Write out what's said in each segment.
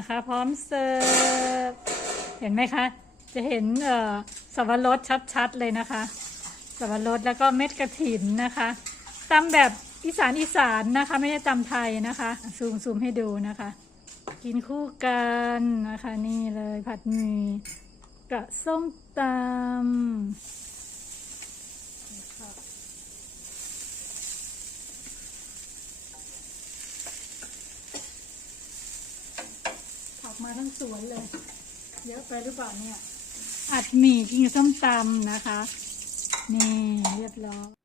นะคะ พร้อมเสิร์ฟเห็นไหมคะ จะเห็นเอ่อสับปะรดชัดๆเลยนะคะสับปะรดแล้วก็เม็ดกระถินนะคะตำแบบอีสานอีสานนะคะ ไม่ใช่ตำไทยนะคะ ซูมซูมให้ดูนะคะ กินคู่กันนะคะ นี่เลยผัดหมี่กับส้มตำ มาทั้งสวนเลย เยอะไปหรือเปล่าเนี่ย อัดหมี่กินกับส้มตำนะคะ นี่เรียบร้อย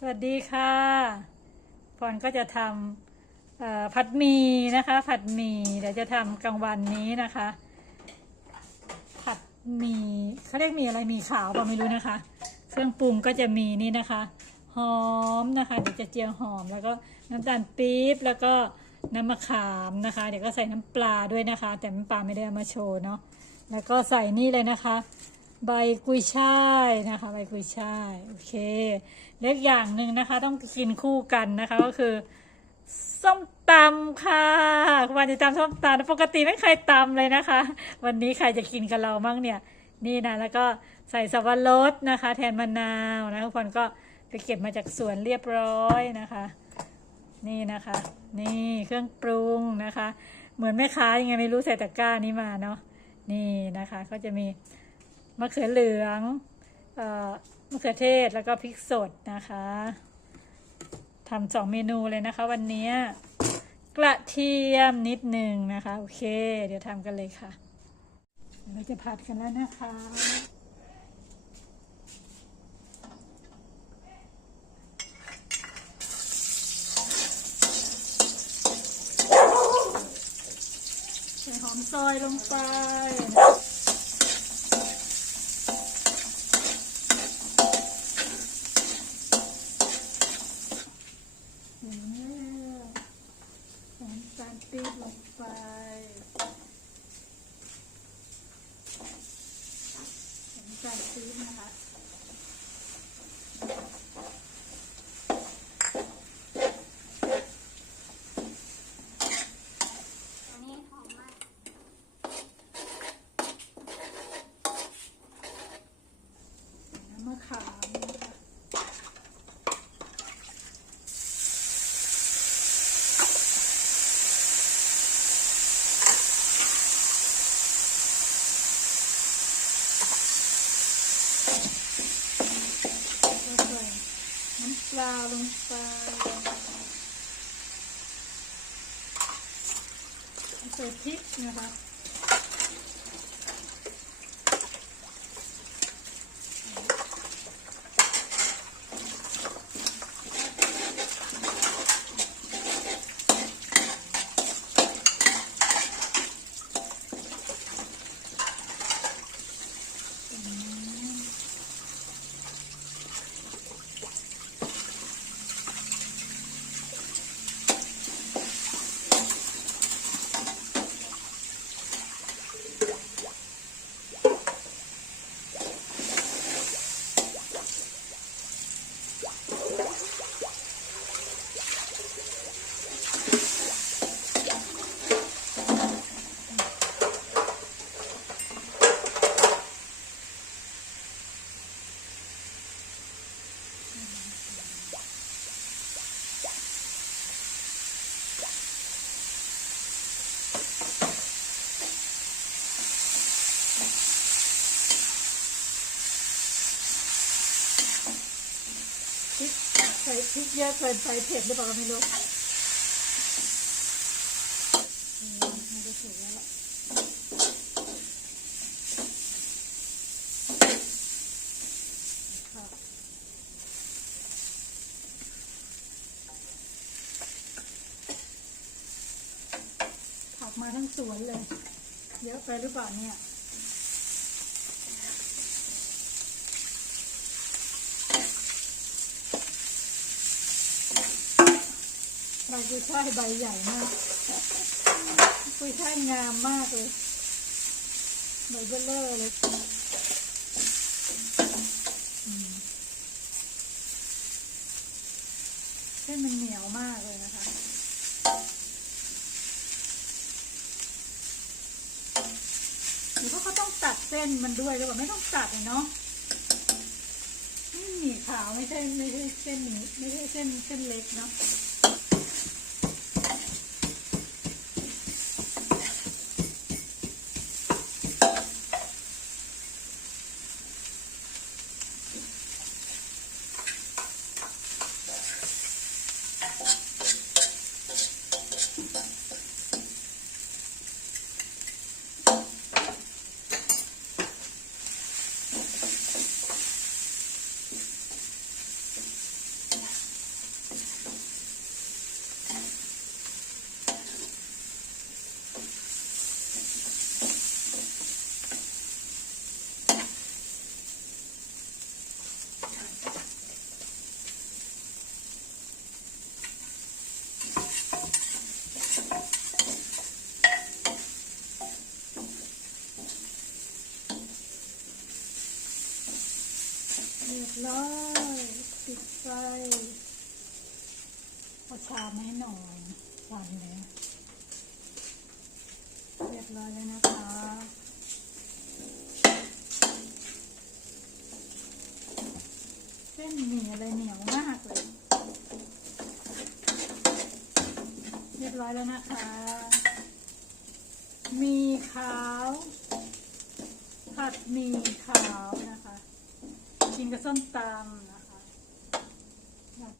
สวัสดีค่ะพรก็จะทำผัดหมี่นะคะ ผัดหมี่เดี๋ยวจะทำกลางวันนี้นะคะ ผัดหมี่เขาเรียกหมี่อะไรหมี่ขาวป่ะไม่รู้นะคะ เครื่องปรุงก็จะมีนี่นะคะ หอมนะคะเดี๋ยวจะเจียวหอมแล้วก็น้ำตาลปี๊บแล้วก็น้ำมะขามนะคะ เดี๋ยวก็ใส่น้ำปลาด้วยนะคะ แต่น้ำปลาไม่ได้เอามาโชว์เนาะแล้วก็ใส่นี่เลยนะคะ ใบกุยช่ายนะคะ ใบกุยช่ายโอเคเล็กอย่างหนึ่งนะคะ ต้องกินคู่กันนะคะก็คือส้มตำค่ะวันจะตำส้มตำปกติไม่เคยตำเลยนะคะ วันนี้ใครจะกินกับเรามั่งเนี่ยนี่นะแล้วก็ใส่สับปะรดนะคะ แทนมะนาวนะทุกคนก็ไปเก็บมาจากสวนเรียบร้อยนะคะ นี่นะคะ นี่เครื่องปรุงนะคะ เหมือนแม่ค้ายังไงไม่รู้ใส่ตะกร้านี้มาเนาะนี่นะคะ ก็จะมี มะเขือเหลืองอมะเขือเทศแล้วก็พริกสดนะคะทำสองเมนูเลยนะคะ วันนี้กระเทียมนิดหนึ่งนะคะ โอเค เดี๋ยวทำกันเลยค่ะ เราจะผัดกันแล้วนะคะใส่หอมซอยลงไปเห็นไหมหอมตาลปี๊บลงไป หอมตาลปี๊บนะคะ อันนี้หอมมาก น้ำมะขามนะคะก็ใส่น้ำป ลาลงไปใส่พริกนะคะ ใส่พริกเยอะเกินไปเผ็ดหรือเปล่าไม่รู้ มาทั้งสวนเลย เยอะไปหรือเปล่าเนี่ยใบกุยช่ายใบใหญ่มากกุยช่ายงามมากเลยใบเบลเลอร์เลยอืมเส้นมันเหนียวมากเลยนะคะ หรือว่า เส้นมันด้วยแล้วแบบไม่ต้องตัดเลยเนาะหมี่ขาวไม่ใช่ไม่ใช่เส้นหมี่ไม่ใช่เส้นเส้นเล็กเนาะเรียบร้อยปิดไฟเอาชามมาให้หน่อยวันเลยเรียบร้อยแล้วนะคะเส้นหมี่อะไรเหนียวมากเลย เรียบร้อยแล้วนะคะ มีขาว ผัดหมีขาวนะคะ กินกับส้มตำนะ